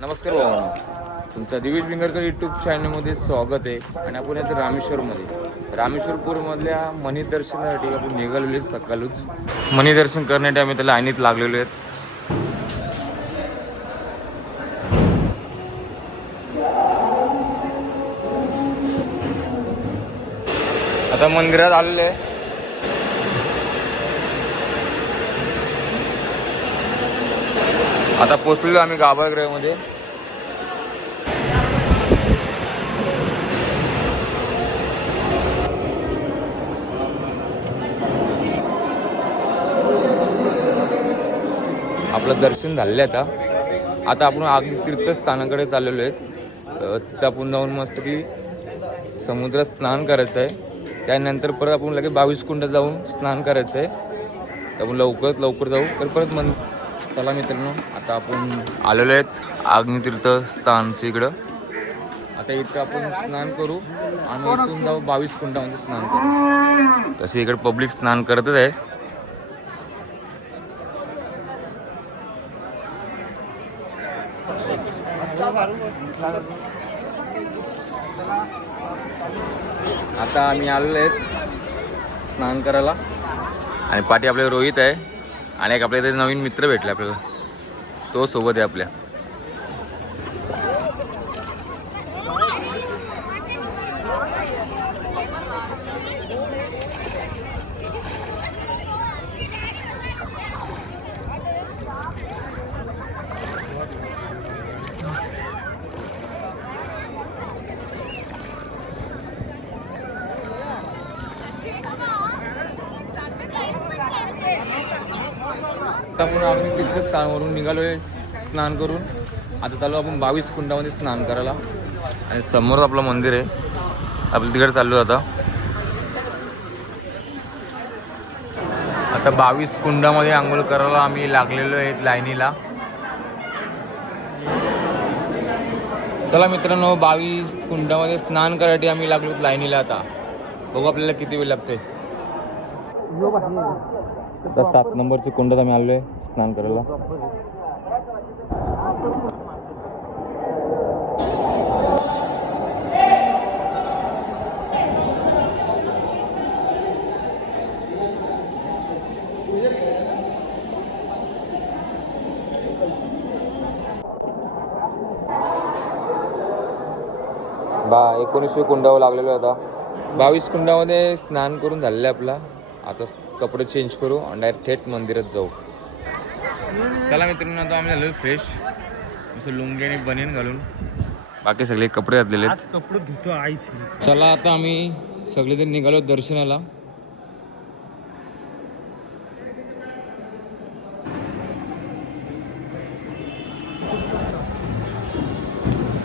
नमस्कार भावांनो तुमचं दिवेश बिंगरकर यूट्यूब चॅनलमध्ये स्वागत आहे आणि आपण आता रामेश्वरमध्ये. रामेश्वरपूरमधल्या मनी दर्शनासाठी आपण निघालेलो आहे सकाळूच. मनी दर्शन करण्यासाठी आम्ही त्याला लाईनीत लागलेलो आहेत. आता मंदिरात आलेलो आहे. आता पोचलेलो आम्ही गाभाग्रहमध्ये. आपलं दर्शन झालेलं आहे आता. आता आपण आगदी तीर्थस्थानाकडे चाललेलो आहेत तिथं आपण जाऊन मस्त की समुद्रात स्नान करायचं आहे. त्यानंतर परत आपण लगेच बावीस कुंड जाऊन स्नान करायचं आहे. तर आपण लवकरात लवकर जाऊ. तर परत मन चला मित्रांनो. आता आपण आलेलो आहेत अग्नितीर्थ स्थानच्या इकडं. आता इथं आपण स्नान करू आणि इथून जाऊ बावीस कुंडामध्ये स्नान करू. तसे इकडे पब्लिक स्नान करतच आहे. आता आम्ही आलेलो आहेत स्नान करायला. आणि पाठी आपले रोहित आहे. आणि एक आपल्या इथे नवीन मित्र भेटले आपल्याला. तो सोबत आहे आपल्या. आता म्हणून आम्ही तीर्थस्थानावरून निघालोय स्नान करून. आता चालू आपण बावीस कुंडामध्ये स्नान करायला. आणि समोर आपलं मंदिर आहे. आपल्या तिकडे चाललो आता. आता बावीस कुंडामध्ये आंघोळ करायला आम्ही लागलेलो आहेत लाईनीला. चला मित्रांनो बावीस कुंडामध्ये स्नान करायसाठी आम्ही लागलो लाईनीला आता. बघू आपल्याला किती वेळ लागते आता सात नंबरची कुंडत आम्ही आलो आहे स्नान करायला. बा एकोणीसशे कुंडावर लागलेलो आहे आता. बावीस कुंडामध्ये स्नान करून झालेलं आहे आपला. आता कपडे चेंज करू आणि डायरेक्ट थेट मंदिरात जाऊ. चला मित्रांनो आता आम्ही झालो फ्रेश असं लुंगी आणि बनियन घालून. बाकी सगळे कपडे घातलेले आहेत. आज कपडे धुतो आईची. चला आता आम्ही सगळेजण निघालो दर्शनाला.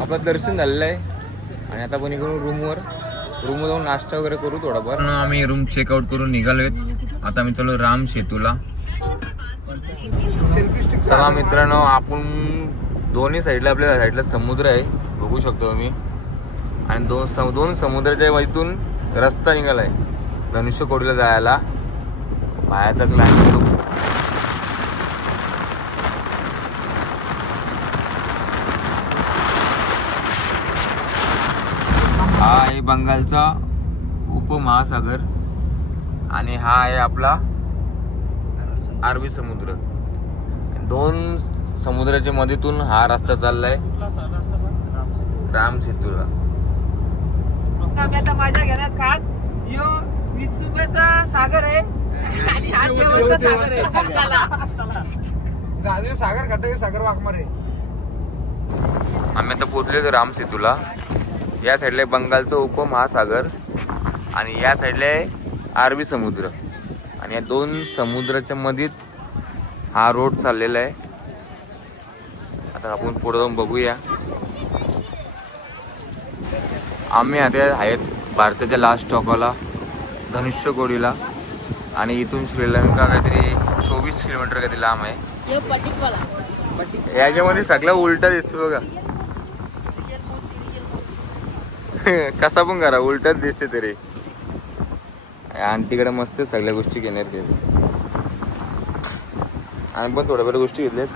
आपलं दर्शन झालेलं आहे. आणि आता आपण निघून रूमवर रूम जाऊन नाश्ता वगैरे करू थोडाफार. आम्ही रूम चेकआउट करून निघालोय आता मी चालू राम सेतूला. चला मित्रांनो आपण दोन्ही साईडला आपल्या साईडला समुद्र आहे. बघू शकतो मी आणि दोन सम दोन समुद्राच्या इथून रस्ता निघालाय. धनुष्यकोडीला जायला. बाहेरचा क्लायमेट करू हा आहे बंगालचा उपमहासागर आणि हा आहे आपला अरबी समुद्र. दोन समुद्राच्या मधीतून हा रस्ता चाललाय. राम सेतूला. आम्ही आता माझ्या घेण्यात खास यो विचुपेचा सागर आहे. आणि हा देवाचा सागर आहे. चला. दादे सागर खड्डे सागर वाघमारे. आम्ही आता पोहोचलो राम सेतूला. या साईडला आहे बंगालचा उपमहासागर आणि या साईडला आहे अरबी समुद्र. आणि या दोन समुद्राच्या मधीत हा रोड चाललेला आहे. आता आपण पुढे जाऊन बघूया. आम्ही आता आहेत भारताच्या लास्ट टॉकाला धनुष्यकोडीला. आणि इथून श्रीलंका काहीतरी चोवीस किलोमीटर काहीतरी लांब आहे. याच्यामध्ये सगळं उलटा दिसतो बघा. कसा पण करा उलटाच दिसते तरी. आंटीकडे मस्त सगळ्या गोष्टी घेण्यात येत आम्ही पण थोड्या बऱ्या गोष्टी घेतल्यात.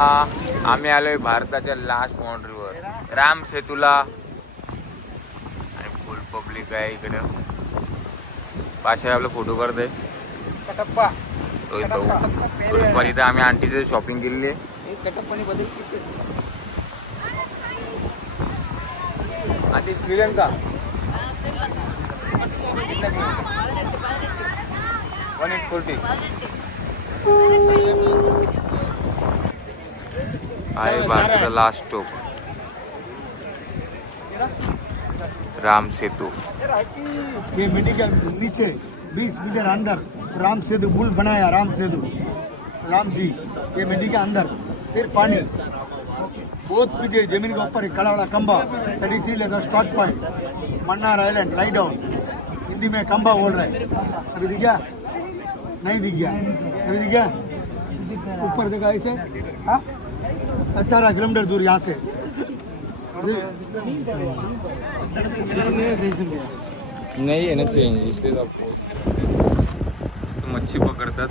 हा आम्ही आलोय भारताच्या लास्ट बाउंड्रीवर राम सेतूला. आणि फुल पब्लिक आहे इकडं. पाचशे आपला फोटो कटप्पा. रोहित भाऊ. आम्ही आंटीचे शॉपिंग केलेली आहे. Aunty Sri Lanka one eight forty आहे भारताचा लास्ट स्टॉप राम सेतु। ये मिट्टी नीचे 20 मीटर अंदर राम सेतु पुल बनाया राम सेतु। राम जी ये के अंदर फिर पानी। बहुत पीछे जमीन के ऊपर एक खड़ा वाला खंबा that is Sri Lanka start point Mannar island lie down Hindi में खंबा बोल रहा है अभी दिख गया नहीं दिख गया अभी दिख गया ऊपर देखा ऐसे अठारह किलोमीटर दूर यहाँ से नाही ना चेंज इसलिए आपको मस्त मच्छी पकडतात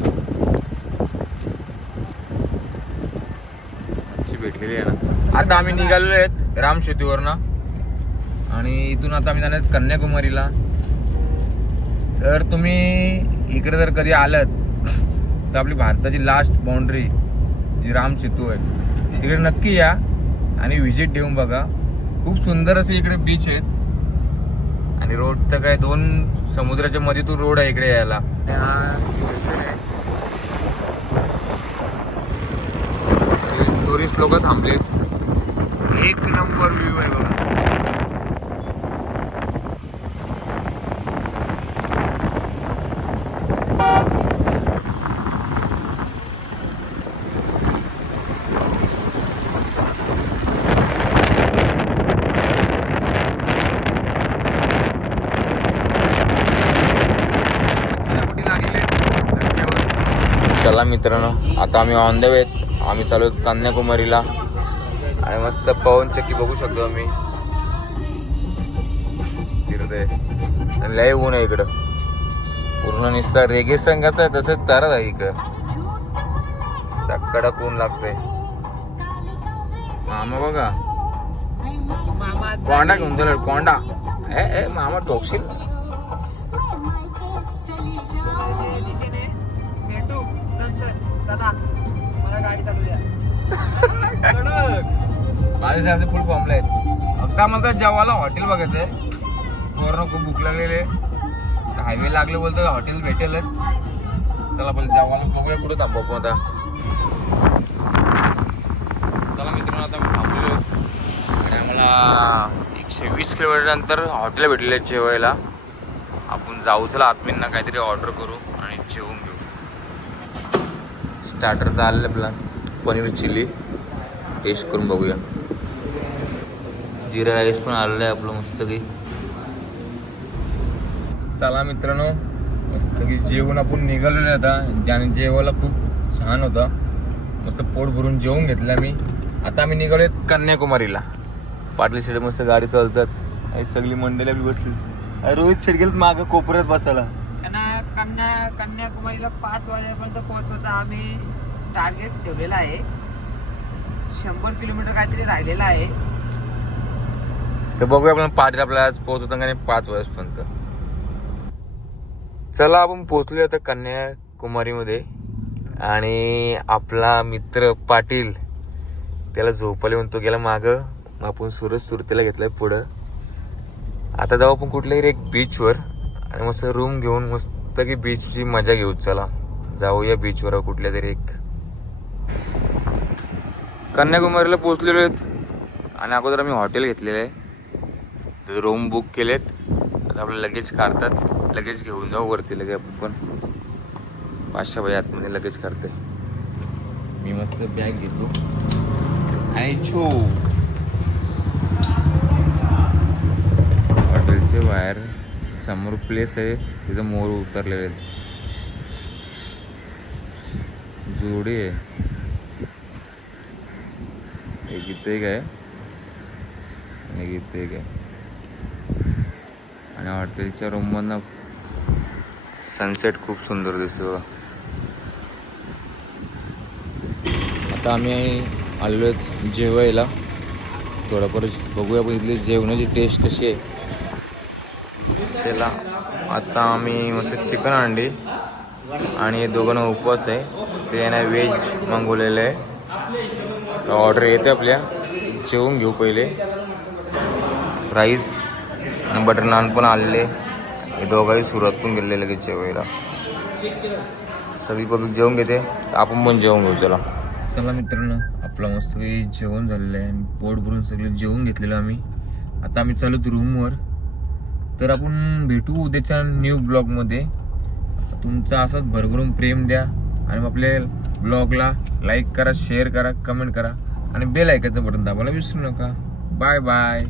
मच्छी भेटलेली आहे ना आता आम्ही निघालेलो आहेत राम शेतीवरनं. आणि इथून आता आम्ही जाणार आहेत कन्याकुमारीला. तर तुम्ही इकडे जर कधी आलात तर आपली भारताची लास्ट बाउंड्री जी राम सेतू आहे तिकडे नक्की या आणि व्हिजिट देऊन बघा. खूप सुंदर असे इकडे बीच आहेत. आणि रोड तर काय दोन समुद्राच्या मध्ये तो रोड आहे इकडे यायला. टुरिस्ट लोक थांबलेत. एक नंबर व्ह्यू आहे बघा. चला मित्रांनो आता आम्ही ऑन द वेत आम्ही चालू आहेत कन्याकुमारीला. आणि मस्त पवन चक्की बघू शकतो आम्ही. फिरतोय आणि लय ऊन आहे इकडं. पूर्ण निस्ता रेगिस्तान कसं आहे तसंच तरच आहे इकडं. कडक ऊन लागतंय. मामा बघा. कोंडा घेऊन चालू कोंडा. ए ए मामा टोकशील? गाडी माझे साहेब फुल फॉर्मला आहेत. फक्त आम्हाला जेवायला हॉटेल बघायचं आहे. पोरांना खूप भूक लागलेली आहे. हायवे लागले बोलतो हॉटेल भेटेलच. चला पण जेवायला बघूया कुठं थांबू आता. चला मित्रांनो आता मी थांबलो आणि आम्हाला एकशे वीस किलोमीटरनंतर हॉटेल भेटलेले जेवायला. आपण जाऊ चला आत्मींना काहीतरी ऑर्डर करू आणि जेवून घेऊ. स्टार्टर आलेलं प्लॅन पनीर चिली. टेस्ट करून बघूया. जिरा राईस पण आलेलं आहे आपलं मस्त की. चला मित्रांनो मस्त की जेवण आपण निघालेलो आता. ज्याने जेवायला खूप छान होता. मस्त पोट भरून जेवून घेतलं मी आता आम्ही निघालो कन्याकुमारीला. पाटली शेड मस्त गाडी चालतात आणि सगळी मंडळी आपली बसली. रोहित शेड गेलं मागं कोपऱ्यात बसायला. त्यांना कन्या कन्याकुमारीला पाच वाजेपर्यंत पोहोचवायचा आम्ही टार्गेट ठेवलेला आहे. शंभर किलोमीटर काहीतरी राहिलेला आहे. तर बघूया आपण पाटील आपल्याला आज पोहोचतो का नाही पाच वर्षपर्यंत चला आपण पोहोचलो आता कन्याकुमारीमध्ये. आणि आपला मित्र पाटील त्याला झोपाले म्हणतो गेला मागं. मग आपण सुरत सुरतीला घेतलाय पुढं. आता जाऊ आपण कुठल्याही एक बीचवर आणि मस्त रूम घेऊन मस्त की बीचची मजा घेऊ. चला जाऊया बीचवर कुठल्या तरी एक. कन्याकुमारीला पोचलेलो आहेत. आणि अगोदर आम्ही हॉटेल घेतलेलं आहे. रूम बुक केलेत. आता आपलं लगेज काढतात. लगेज घेऊन जाऊ वरती लगे आपण पाचशे बाई आतमध्ये लगेज काढते मी मस्त बॅग घेतो. आणि छो. हॉटेलचे बाहेर समोर प्लेस आहे. तिथं मोर उतरलेले आहेत. जोडी आहे. एक इथे एक आहे. आणि एक इथे एक आहे. आणि हॉटेलच्या रूममधनं सनसेट खूप सुंदर दिसतो बघा. आता आम्ही आलो आहेत जेवायला. थोडंफार बघूया पण इथली जेवणाची टेस्ट कशी आहे. चला आता आम्ही मस्त चिकन अंडी आणि हे दोघांना उपवास आहे. ते ना व्हेज मागवलेलं आहे. ऑर्डर येते आपल्या. जेवून घेऊ पहिले. राईस आणि बटर नान पण आलेले. हे दोघाही पण गेलेले लगेच जेवायला. सगळी पब्लिक जेवून घेते. आपण पण जेवून घेऊ चला. चला मित्रांनो आपलं मस्त जेवण झालेलं आहे. आणि पोट भरून सगळे जेवून घेतलेलं आम्ही. आता आम्ही चालू रूमवर तर आपण भेटू उद्याच्या न्यू ब्लॉगमध्ये तुमचा असंच भरभरून प्रेम द्या. आणि आपल्या ब्लॉगला लाईक करा शेअर करा कमेंट करा. आणि बेल ऐकायचं बटन दाबायला विसरू नका. Bye bye